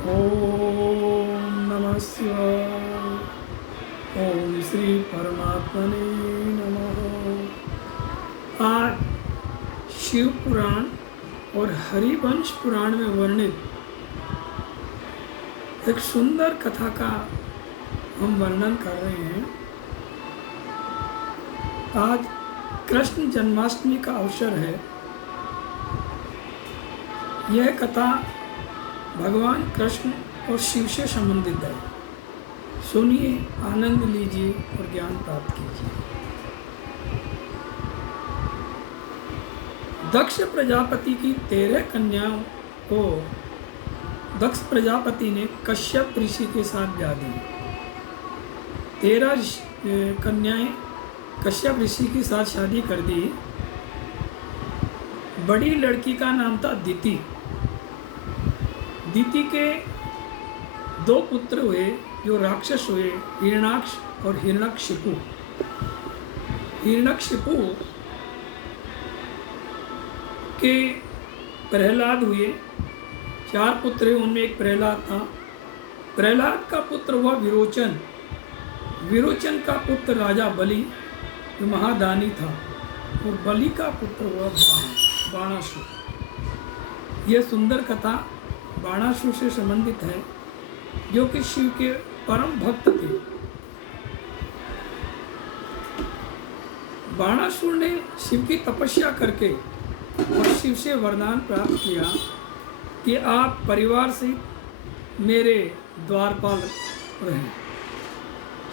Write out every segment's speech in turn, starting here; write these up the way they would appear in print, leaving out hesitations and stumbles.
ओम नमः शिवाय। ओम श्री परमात्मने नमः। आज शिव पुराण और हरिवंश पुराण में वर्णित एक सुंदर कथा का हम वर्णन कर रहे हैं। आज कृष्ण जन्माष्टमी का अवसर है। यह कथा भगवान कृष्ण और शिव से संबंधित है। सुनिए, आनंद लीजिए और ज्ञान प्राप्त कीजिए। दक्ष प्रजापति की 13 कन्याओं को दक्ष प्रजापति ने कश्यप ऋषि के साथ ब्याह दी। 13 कन्याएं कश्यप ऋषि के साथ शादी कर दी। बड़ी लड़की का नाम था दिति। दिति के 2 पुत्र हुए जो राक्षस हुए, हिरणाक्ष और हिरण्यकशिपु। हिरण्यकशिपु के प्रहलाद हुए। 4 पुत्र हुए, उनमें एक प्रहलाद था। प्रहलाद का पुत्र हुआ विरोचन। विरोचन का पुत्र राजा बलि जो महादानी था, और बलि का पुत्र हुआ बाणासुर। यह सुंदर कथा बाणासुर से संबंधित है, जो कि शिव के परम भक्त थे। बाणासुर ने शिव की तपस्या करके और शिव से वरदान प्राप्त किया कि आप परिवार से मेरे द्वारपाल रहें।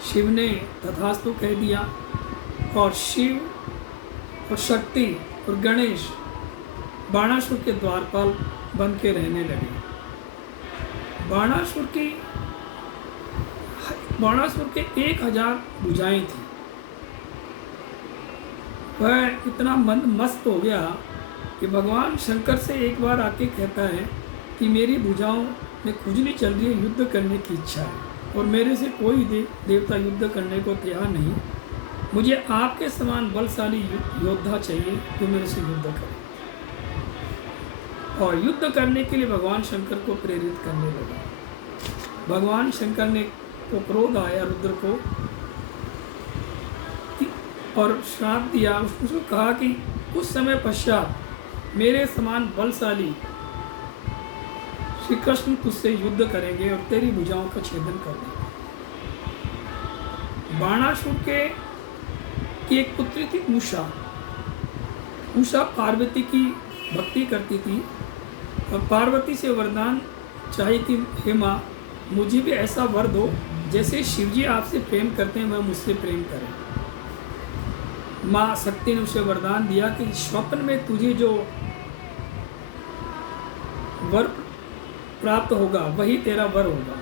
शिव ने तथास्तु कह दिया, और शिव और शक्ति और गणेश बाणासुर के द्वारपाल बन के रहने लगे। बाणासुर के 1000 भुजाएं थी। वह इतना मंद मस्त हो गया कि भगवान शंकर से एक बार आके कहता है कि मेरी भुजाओं में खुजली चल रही है, युद्ध करने की इच्छा है, और मेरे से कोई देवता युद्ध करने को तैयार नहीं। मुझे आपके समान बलशाली योद्धा चाहिए जो मेरे से युद्ध करे। और युद्ध करने के लिए भगवान शंकर को प्रेरित करने लगा। भगवान शंकर ने को क्रोध आया रुद्र को, और श्राप दिया। उसको कहा कि कुछ समय पश्चात मेरे समान बलशाली श्री कृष्ण तुझसे युद्ध करेंगे और तेरी भुजाओं का छेदन कर देंगे। बाणासुर की एक पुत्री थी उषा। उषा पार्वती की भक्ति करती थी और पार्वती से वरदान चाही कि हे माँ, मुझे भी ऐसा वर दो जैसे शिवजी आपसे प्रेम करते हैं वह मुझसे प्रेम करें। माँ शक्ति ने उसे वरदान दिया कि स्वप्न में तुझे जो वर प्राप्त होगा वही तेरा वर होगा।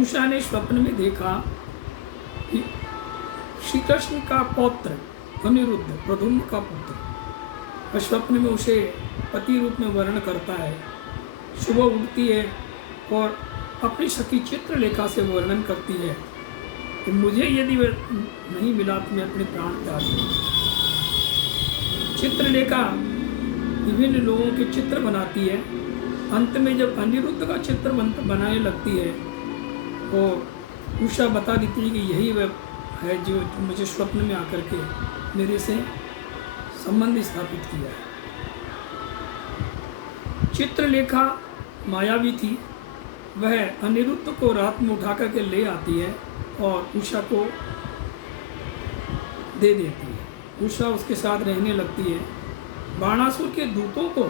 उषा ने स्वप्न में देखा कि श्री कृष्ण का पौत्र अनिरुद्ध, प्रद्युम्न का पुत्र, वह स्वप्न में उसे पति रूप में वर्ण करता है। सुबह उठती है और अपनी सखी चित्रलेखा से वर्णन करती है कि मुझे यदि वह नहीं मिला तो मैं अपने प्राण त्याग दूंगी। चित्रलेखा विभिन्न लोगों के चित्र बनाती है। अंत में जब अनिरुद्ध का चित्र बनाने लगती है और उषा बता देती है कि यही वह है जो मुझे स्वप्न में आकर के मेरे से संबंध स्थापित किया है। चित्रलेखा मायावी थी। वह अनिरुद्ध को रात में उठा करके ले आती है और उषा को दे देती है। उषा उसके साथ रहने लगती है। बाणासुर के दूतों को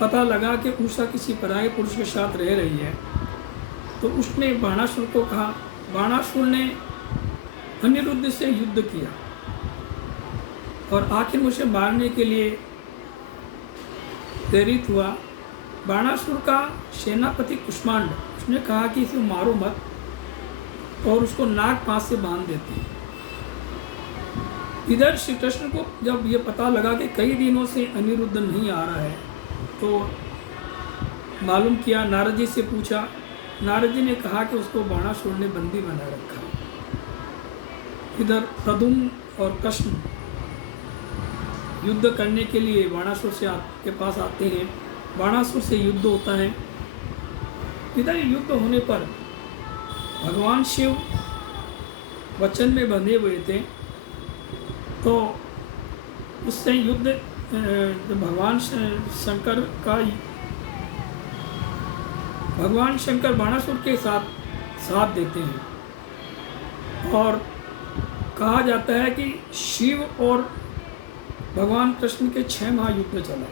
पता लगा कि उषा किसी पराये पुरुष के साथ रह रही है, तो उसने बाणासुर को कहा। बाणासुर ने अनिरुद्ध से युद्ध किया और आखिर उसे मारने के लिए प्रेरित हुआ। बाणासुर का सेनापति कुष्मांड, उसने कहा कि इसे मारो मत, और उसको नाग पास से बांध देते हैं। इधर श्री कृष्ण को जब ये पता लगा कि कई दिनों से अनिरुद्ध नहीं आ रहा है, तो मालूम किया, नारद जी से पूछा। नारद जी ने कहा कि उसको बाणासुर ने बंदी बना रखा। इधर प्रद्युम्न और कृष्ण युद्ध करने के लिए बाणासुर से के पास आते हैं। बाणासुर से युद्ध होता है इधर युद्ध होने पर भगवान शिव वचन में बंधे हुए थे, तो उससे युद्ध भगवान शंकर बाणासुर के साथ देते हैं। और कहा जाता है कि शिव और भगवान कृष्ण के 6 महायुद्ध चला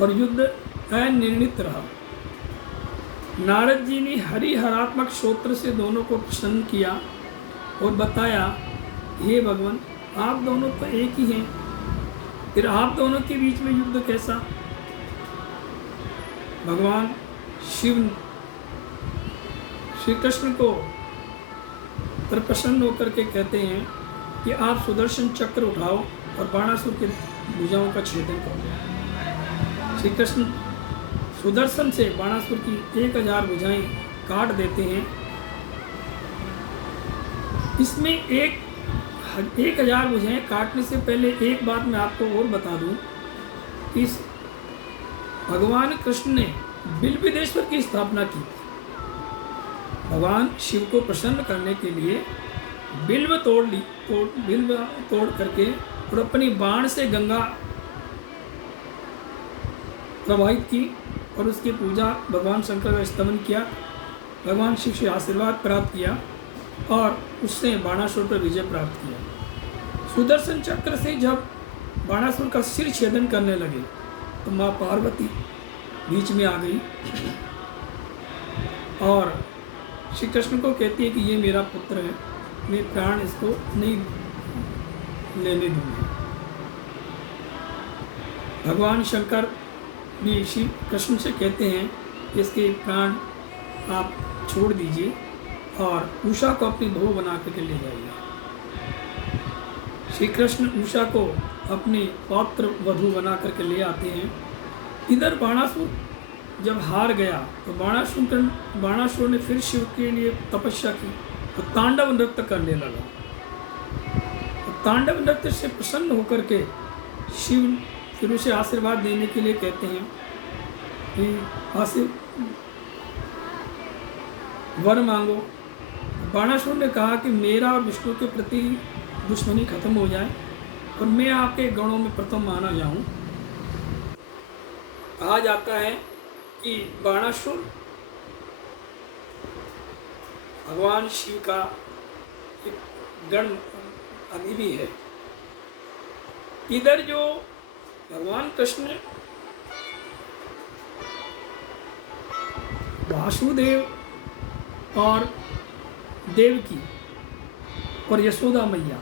और युद्ध अनिर्णित रहा। नारद जी ने हरिहरात्मक स्तोत्र से दोनों को प्रसन्न किया और बताया, हे भगवान, आप दोनों तो एक ही हैं, फिर आप दोनों के बीच में युद्ध कैसा? भगवान शिव श्री कृष्ण को प्रसन्न होकर के कहते हैं कि आप सुदर्शन चक्र उठाओ और बाणासुर के भुजाओं का छेदन करो। श्री कृष्ण सुदर्शन से बाणासुर की 1000 भुजाएं काट देते हैं। इसमें 1000 भुजाएं काटने से पहले एक बात मैं आपको और बता दूं कि इस भगवान कृष्ण ने बिल्विदेश्वर की स्थापना की। भगवान शिव को प्रसन्न करने के लिए बिल्व तोड़ करके और अपनी बाण से गंगा प्रवाहित की और उसकी पूजा भगवान शंकर का स्तमन किया, भगवान शिव से आशीर्वाद प्राप्त किया और उससे बाणासुर पर विजय प्राप्त किया। सुदर्शन चक्र से जब बाणासुर का सिर छेदन करने लगे तो माँ पार्वती बीच में आ गई और श्री कृष्ण को कहती है कि ये मेरा पुत्र है, मैं प्राण इसको नहीं लेने दूंगी। भगवान शंकर भी श्री कृष्ण से कहते हैं कि इसके प्राण आप छोड़ दीजिए और उषा को अपनी बहू बना करके ले जाइए। श्री कृष्ण उषा को अपनी पौत्र वधू बना करके ले आते हैं। इधर बाणासुर जब हार गया तो बाणासुर ने फिर शिव के लिए तपस्या की और तांडव नृत्य करने लगा। तो तांडव नृत्य से प्रसन्न होकर के शिव फिर उसे आशीर्वाद देने के लिए कहते हैं कि वर मांगो। बाणासुर ने कहा कि मेरा और विष्णु के प्रति दुश्मनी खत्म हो जाए और मैं आपके गणों में प्रथम माना जाऊं। कहा जाता है कि बाणासुर भगवान शिव का एक गण अभी भी है। इधर जो भगवान कृष्ण वासुदेव और देवकी और यशोदा मैया,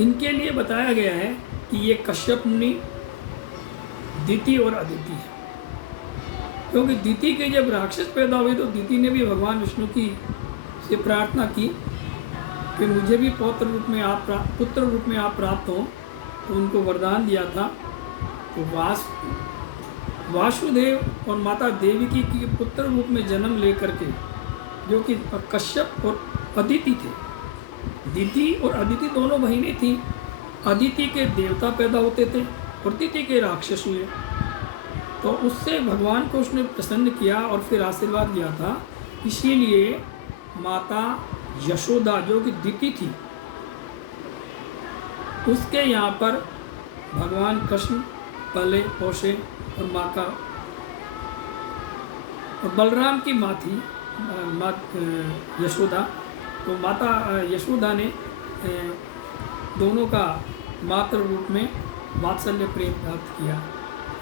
इनके लिए बताया गया है कि ये कश्यप मुनि दिति और अदिति है। क्योंकि दिति के जब राक्षस पैदा हुए तो दिति ने भी भगवान विष्णु की से प्रार्थना की कि मुझे भी पुत्र रूप में आप प्राप्त हो, तो उनको वरदान दिया था। तो वासुदेव और माता देवकी की पुत्र रूप में जन्म लेकर के, जो कि कश्यप और अदिति थे। दिति और अदिति दोनों बहिनें थीं। अदिति के देवता पैदा होते थे और दिति के राक्षस हुए। तो उससे भगवान को उसने प्रसन्न किया और फिर आशीर्वाद दिया था। इसीलिए माता यशोदा, जो कि दिति थी, उसके यहाँ पर भगवान कृष्ण पले पोषे और माँ का और बलराम की माँ थी यशोदा। तो माता यशोदा ने दोनों का मातृ रूप में वात्सल्य प्रेम प्राप्त किया।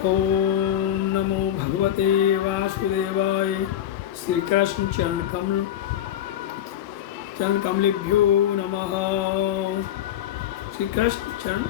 ओम नमो भगवते वासुदेवाय। श्री कृष्ण चरण कमलेभ्यो नमः। श्री कृष्ण चरण